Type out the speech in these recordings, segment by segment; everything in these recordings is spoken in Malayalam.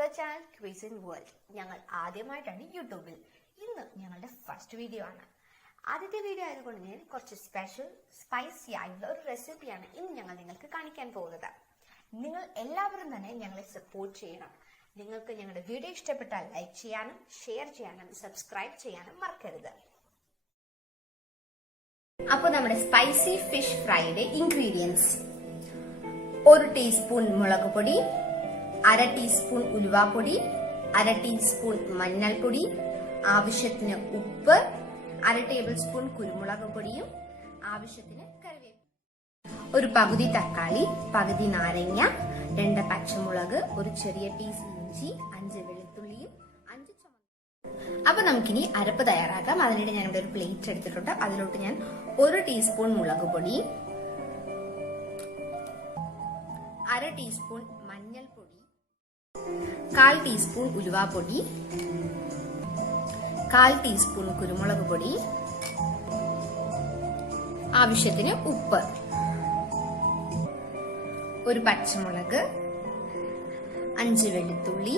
Back to channel cuisine world. ഞങ്ങൾ ആദ്യമായിട്ടാണ് യൂട്യൂബിൽ. ഇന്ന് ഞങ്ങളുടെ ഫസ്റ്റ് വീഡിയോ ആണ്. ആദ്യത്തെ വീഡിയോ ആയതുകൊണ്ട് ഞാൻ കുറച്ച് സ്പെഷ്യൽ സ്പൈസി ആയിട്ടുള്ള ഒരു റെസിപ്പിയാണ് ഇന്ന് ഞങ്ങൾ നിങ്ങൾക്ക് കാണിക്കാൻ പോകുന്നത്. നിങ്ങൾ എല്ലാവരും തന്നെ ഞങ്ങളെ സപ്പോർട്ട് ചെയ്യണം. നിങ്ങൾക്ക് ഞങ്ങളുടെ വീഡിയോ ഇഷ്ടപ്പെട്ടാൽ ലൈക്ക് ചെയ്യാനും ഷെയർ ചെയ്യാനും സബ്സ്ക്രൈബ് ചെയ്യാനും മറക്കരുത്. അപ്പോൾ നമ്മുടെ സ്പൈസി ഫിഷ് ഫ്രൈയുടെ ഇൻഗ്രീഡിയൻസ്: 1 ടീസ്പൂൺ മുളക് പൊടി, 1/2 ടീസ്പൂൺ ഉലുവാപ്പൊടി, 1/2 ടീസ്പൂൺ മഞ്ഞൾപ്പൊടി, ആവശ്യത്തിന് ഉപ്പ്, 1/2 ടേബിൾ സ്പൂൺ കുരുമുളക് പൊടിയും, ആവശ്യത്തിന് കറിവേപ്പില, ഒരു പകുതി തക്കാളി, പകുതി നാരങ്ങ, 2 പച്ചമുളക്, ഒരു ചെറിയ പീസ് ഇഞ്ചി, 5 വെളുത്തുള്ളിയും, 5 ചുമന്ന. അപ്പൊ നമുക്കിനി അരപ്പ് തയ്യാറാക്കാം. അതിനായിട്ട് ഞാൻ ഇവിടെ ഒരു പ്ലേറ്റ് എടുത്തിട്ടുണ്ട്. അതിലോട്ട് ഞാൻ 1 ടീസ്പൂൺ മുളക് പൊടി, 1/2 ടീസ്പൂൺ മഞ്ഞൾപ്പൊടി, 1/4 ടീസ്പൂൺ ഉലുവാപ്പൊടി, 1/4 ടീസ്പൂൺ കുരുമുളക് പൊടി, ആവശ്യത്തിന് ഉപ്പ്, ഒരു പച്ചമുളക്, 5 വെളുത്തുള്ളി,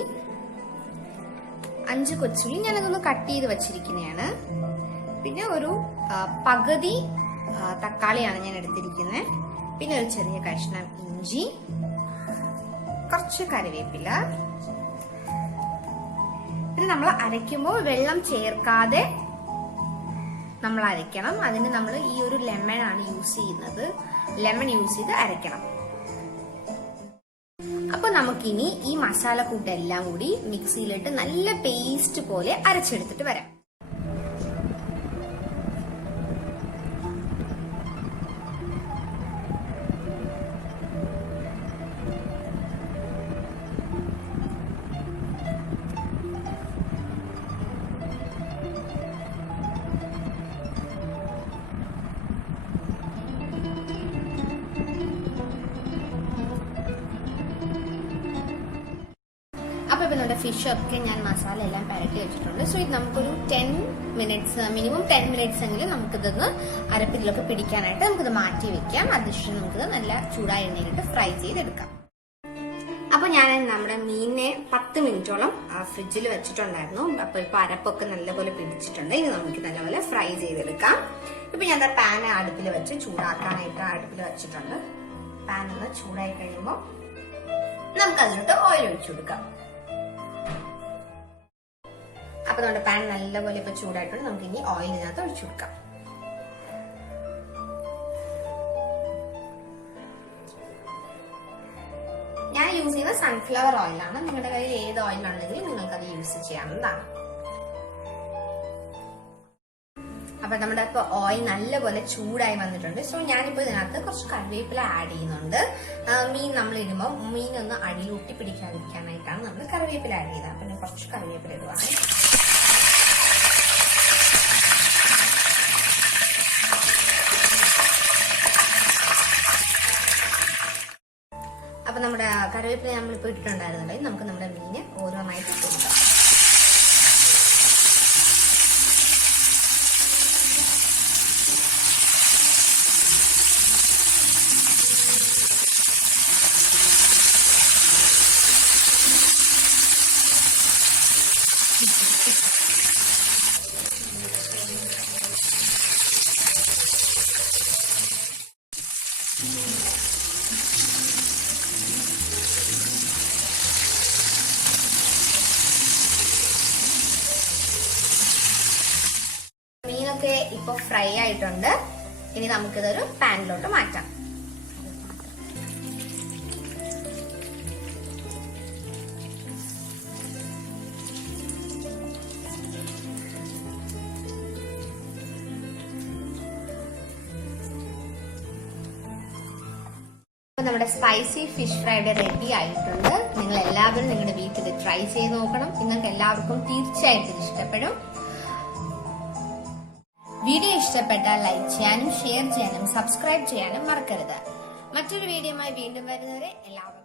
5 കൊച്ചുള്ളി ഞാനതൊന്ന് കട്ട് ചെയ്ത് വെച്ചിരിക്കുന്നതാണ്. പിന്നെ ഒരു പകുതി തക്കാളിയാണ് ഞാൻ എടുത്തിരിക്കുന്നത്. പിന്നെ ഒരു ചെറിയ കഷ്ണം ഇഞ്ചി, കുറച്ച് കറിവേപ്പില. പിന്നെ നമ്മൾ അരയ്ക്കുമ്പോൾ വെള്ളം ചേർക്കാതെ നമ്മൾ അരയ്ക്കണം. അതിന് നമ്മൾ ഈ ഒരു ലെമൺ ആണ് യൂസ് ചെയ്യുന്നത്. ലെമൺ യൂസ് ചെയ്ത് അരയ്ക്കണം. അപ്പൊ നമുക്കിനി ഈ മസാലക്കൂട്ടെല്ലാം കൂടി മിക്സിയിലിട്ട് നല്ല പേസ്റ്റ് പോലെ അരച്ചെടുത്തിട്ട് വരാം. അപ്പൊ ഇപ്പൊ നമ്മുടെ ഫിഷ് ഒക്കെ ഞാൻ മസാല എല്ലാം പരട്ടി വെച്ചിട്ടുണ്ട്. സോ ഇത് നമുക്കൊരു 10 മിനിറ്റ്സ്, മിനിമം 10 മിനിറ്റ്സ് എങ്കിലും നമുക്കിതൊന്ന് അരപ്പിലൊക്കെ പിടിക്കാനായിട്ട് നമുക്കിത് മാറ്റി വെക്കാം. അതിനുശേഷം നമുക്കിത് നല്ല ചൂടായ എണ്ണയിലിട്ട് ഫ്രൈ ചെയ്തെടുക്കാം. അപ്പൊ ഞാൻ നമ്മുടെ മീനിനെ 10 മിനിറ്റോളം ഫ്രിഡ്ജിൽ വെച്ചിട്ടുണ്ടായിരുന്നു. അപ്പൊ ഇപ്പൊ അരപ്പൊക്കെ നല്ലപോലെ പിടിച്ചിട്ടുണ്ട്. ഇനി നമുക്ക് നല്ലപോലെ ഫ്രൈ ചെയ്തെടുക്കാം. ഇപ്പൊ ഞാൻ പാൻ അടുപ്പിൽ വെച്ച് ചൂടാക്കാനായിട്ട് അടുപ്പിൽ വെച്ചിട്ടുണ്ട്. പാൻ ഒന്ന് ചൂടായി കഴിയുമ്പോൾ നമുക്ക് അതിലോട്ട് ഓയിൽ ഒഴിച്ചു കൊടുക്കാം. അപ്പൊ നമ്മുടെ പാൻ നല്ലപോലെ ഇപ്പൊ ചൂടായിട്ടുണ്ട്. നമുക്ക് ഇനി ഓയിൽ ഇതിനകത്ത് ഒഴിച്ചു കൊടുക്കാം. ഞാൻ യൂസ് ചെയ്യുന്ന സൺഫ്ലവർ ഓയിലാണ്. നിങ്ങളുടെ കയ്യിൽ ഏത് ഓയിലാണെങ്കിലും നിങ്ങൾക്ക് അത് യൂസ് ചെയ്യാവുന്നതാണ്. അപ്പൊ നമ്മുടെ ഇപ്പൊ ഓയിൽ നല്ലപോലെ ചൂടായി വന്നിട്ടുണ്ട്. സോ ഞാനിപ്പോ ഇതിനകത്ത് കുറച്ച് കറിവേപ്പില ആഡ് ചെയ്യുന്നുണ്ട്. മീൻ നമ്മൾ ഇടുമ്പോൾ മീനൊന്ന് അടിയിലൊട്ടി പിടിക്കാതിരിക്കാനായിട്ടാണ് നമ്മൾ കറിവേപ്പില ആഡ് ചെയ്തത്. അപ്പൊ ഞാൻ കുറച്ച് കറിവേപ്പില ഇടുവാണ്. അപ്പൊ നമ്മുടെ കറിവേപ്പില നമ്മളിപ്പോ ഇട്ടിട്ടുണ്ടായിരുന്നുണ്ടെങ്കിൽ നമുക്ക് നമ്മുടെ മീന് ഓരോന്നായിട്ട് കൊടുക്കാം. മീനൊക്കെ ഇപ്പൊ ഫ്രൈ ആയിട്ടുണ്ട്. ഇനി നമുക്കിതൊരു പാനിലോട്ട് മാറ്റാം. നമ്മുടെ സ്പൈസി ഫിഷ് ഫ്രൈഡ് റെഡി ആയിട്ടുണ്ട്. നിങ്ങൾ എല്ലാവരും നിങ്ങളുടെ വീട്ടിൽ ട്രൈ ചെയ്ത് നോക്കണം. നിങ്ങൾക്ക് എല്ലാവർക്കും തീർച്ചയായിട്ടും ഇഷ്ടപ്പെടും. വീഡിയോ ഇഷ്ടപ്പെട്ടാൽ ലൈക്ക് ചെയ്യാനും ഷെയർ ചെയ്യാനും സബ്സ്ക്രൈബ് ചെയ്യാനും മറക്കരുത്. മറ്റൊരു വീഡിയോയുമായി വീണ്ടും വരുന്നവരെ എല്ലാവർക്കും